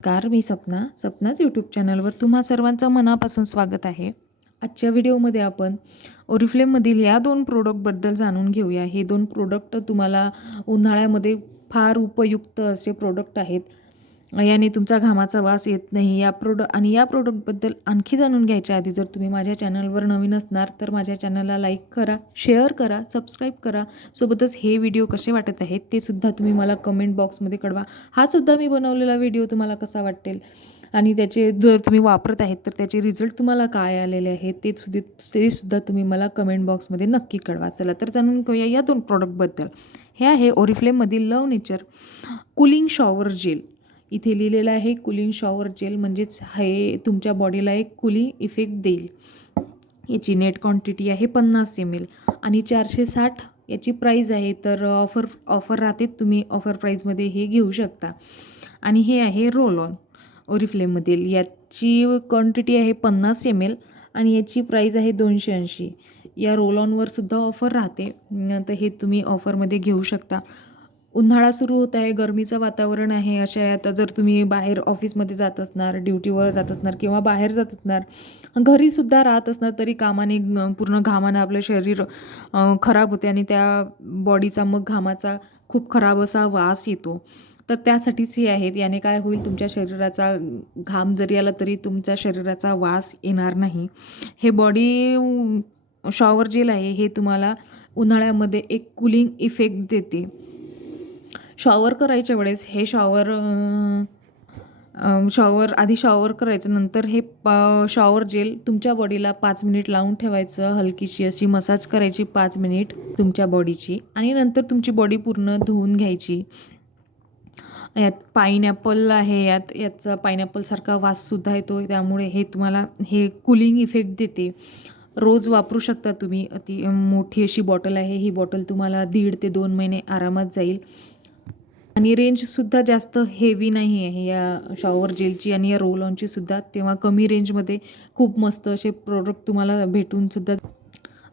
मी सपनाच YouTube चॅनलवर तुम्हा सर्वांचं मनापासून स्वागत आहे. आजच्या व्हिडिओमध्ये आपण ओरिफ्लेममधील या 2 प्रोडक्टबद्दल जाणून घेऊया. हे 2 प्रोडक्ट तुम्हाला उन्हाळ्यामध्ये फार उपयुक्त असे प्रोडक्ट आहेत. याने तुमचा घामाचा वास येत नाही. या प्रोडक्टबद्दल आणखी जाणून घ्यायच्या आधी जर तुम्ही माझ्या चॅनलवर नवीन असणार तर माझ्या चॅनलला लाईक करा, शेअर करा, सबस्क्राईब करा. सोबतच हे व्हिडिओ कसे वाटत आहेत ते सुद्धा तुम्ही मला कमेंट बॉक्समध्ये कळवा. हा सुद्धा मी बनवलेला व्हिडिओ तुम्हाला कसा वाटेल आणि त्याचे जर तुम्ही वापरत आहेत तर त्याचे रिझल्ट तुम्हाला काय आलेले आहेत ते सुद्धा तुम्ही मला कमेंट बॉक्समध्ये नक्की कळवा. चला तर जाणून घेऊया या 2 प्रोडक्टबद्दल. हे आहे ओरिफ्लेममधील love nature cooling shower gel. इथे लिहिलेलं आहे कूलिंग शॉवर जेल, म्हणजेच हे तुमच्या बॉडीला एक कूलिंग इफेक्ट देईल. याची नेट क्वांटिटी आहे 50 ml आणि 460 याची प्राईज आहे. तर ऑफर राहते, तुम्ही ऑफर प्राईजमध्ये हे घेऊ शकता. आणि हे आहे रोल ऑन ओरिफ्लेममधील. याची क्वांटिटी आहे 50 ml आणि याची प्राईज आहे 280. या रोल ऑनवर सुद्धा ऑफर राहते, तर हे तुम्ही ऑफरमध्ये घेऊ शकता. उन्हाळा सुरू होत आहे, गरमीचं वातावरण आहे. अशा जर तुम्ही बाहेर ऑफिसमध्ये जात असणार, ड्युटीवर जात असणार किंवा बाहेर जात असणार, घरीसुद्धा राहत असणार, तरी कामाने पूर्ण घामानं आपलं शरीर खराब होते आणि त्या बॉडीचा मग घामाचा खूप खराब असा वास येतो. तर त्यासाठीच हे आहेत. याने काय होईल, तुमच्या शरीराचा घाम जरी आला तरी तुमच्या शरीराचा वास येणार नाही. हे बॉडी शॉवर जेल आहे, हे तुम्हाला उन्हाळ्यामध्ये एक कूलिंग इफेक्ट देते. शॉवर करायच्या वेळेस हे आधी शॉवर करायचं, नंतर हे शॉवर जेल तुमच्या बॉडीला 5 मिनिट लावून ठेवायचं. हलकीशी अशी मसाज करायची 5 मिनिट तुमच्या बॉडीची आणि नंतर तुमची बॉडी पूर्ण धुवून घ्यायची. यात पाईनॲपल आहे, याचा पाईनॲपलसारखा वाससुद्धा येतो, त्यामुळे हे तुम्हाला हे कूलिंग इफेक्ट देते. रोज वापरू शकता तुम्ही. अति मोठी अशी बॉटल आहे. ही बॉटल तुम्हाला 1.5 ते 2 महिने आरामात जाईल आणि रेंजसुद्धा जास्त हेवी नाही आहे या शॉवर जेलची आणि या रोल ऑनची सुद्धा. तेव्हा कमी रेंजमध्ये खूप मस्त असे प्रोडक्ट तुम्हाला भेटूनसुद्धा.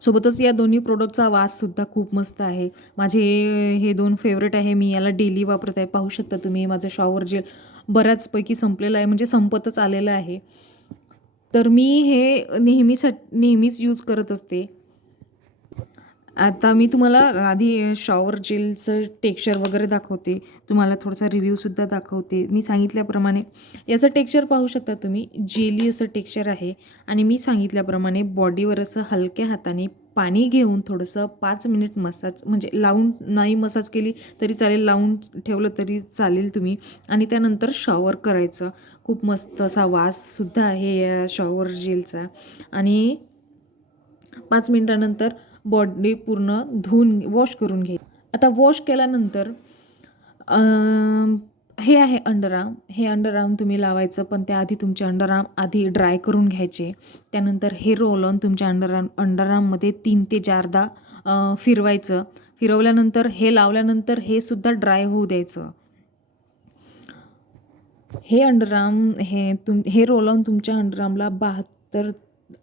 सोबतच या दोन्ही प्रोडक्टचा वाससुद्धा खूप मस्त आहे. माझे हे 2 फेवरेट आहे. मी याला डेली वापरत आहे. पाहू शकता तुम्ही माझं शॉवर जेल बऱ्याचपैकी संपलेलं आहे, म्हणजे संपतच आलेलं आहे. तर मी हे नेहमीच यूज करत असते. आता मी तुम्हाला आधी शॉवर जेलचं टेक्स्चर वगैरे दाखवते, तुम्हाला थोडासा रिव्ह्यूसुद्धा दाखवते. मी सांगितल्याप्रमाणे याचं टेक्स्चर पाहू शकता तुम्ही, जेली असं टेक्स्चर आहे. आणि मी सांगितल्याप्रमाणे बॉडीवर असं हलक्या हाताने पाणी घेऊन थोडंसं 5 मिनिट मसाज, म्हणजे लावून नाही मसाज केली तरी चालेल, लावून ठेवलं तरी चालेल तुम्ही, आणि त्यानंतर शॉवर करायचं. खूप मस्त असा वाससुद्धा आहे या शॉवर जेलचा. आणि 5 मिनिटानंतर बॉडी पूर्ण धुवून वॉश करून घे. आता वॉश केल्यानंतर हे आहे अंडरआर्म. हे अंडरआर्म तुम्ही लावायचं, पण त्याआधी तुमचे अंडरआर्म आधी ड्राय करून घ्यायचे. त्यानंतर हे रोल ऑन तुमच्या अंडरआर्ममध्ये 3 ते 4दा फिरवायचं. फिरवल्यानंतर हे लावल्यानंतर हे सुद्धा ड्राय होऊ द्यायचं. हे अंडरआर्म हे रोल ऑन तुमच्या अंडरआर्मला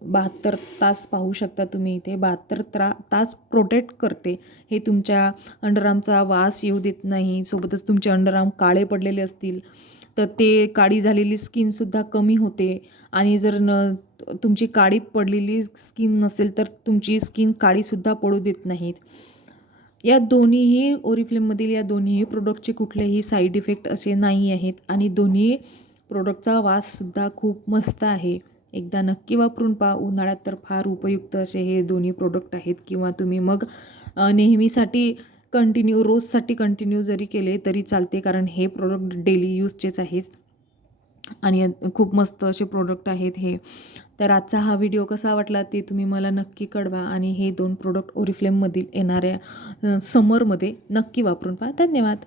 72 तास पाहू शकता तुम्ही. इथे 72 तास प्रोटेक्ट करते. हे तुमच्या अंडरआर्मचा वास येऊ देत नाही. सोबतच तुमचे अंडरआर्म काळे पडलेले असतील तर ते काळी झालेली स्किनसुद्धा कमी होते. आणि जर तुमची काळी पडलेली स्किन नसेल तर तुमची स्किन काळीसुद्धा पडू देत नाहीत. या दोन्हीही ओरिफ्लेममधील या दोन्हीही प्रोडक्टचे कुठलेही साईड इफेक्ट असे नाही आहेत आणि दोन्ही प्रोडक्टचा वाससुद्धा खूप मस्त आहे. एकदा नक्की वापरून पहा. उन्हाळ्यात तर फार उपयुक्त असे हे दोन्ही प्रोडक्ट आहेत. किंवा तुम्ही मग नेहमीसाठी रोजसाठी कंटिन्यू जरी केले तरी चालते, कारण हे प्रोडक्ट डेली यूजचेच आहेत आणि खूप मस्त असे प्रोडक्ट आहेत हे. तर आजचा हा व्हिडिओ कसा वाटला ते तुम्ही मला नक्की कळवा आणि हे 2 प्रोडक्ट ओरिफ्लेममधील येणाऱ्या समरमध्ये नक्की वापरून पहा. धन्यवाद.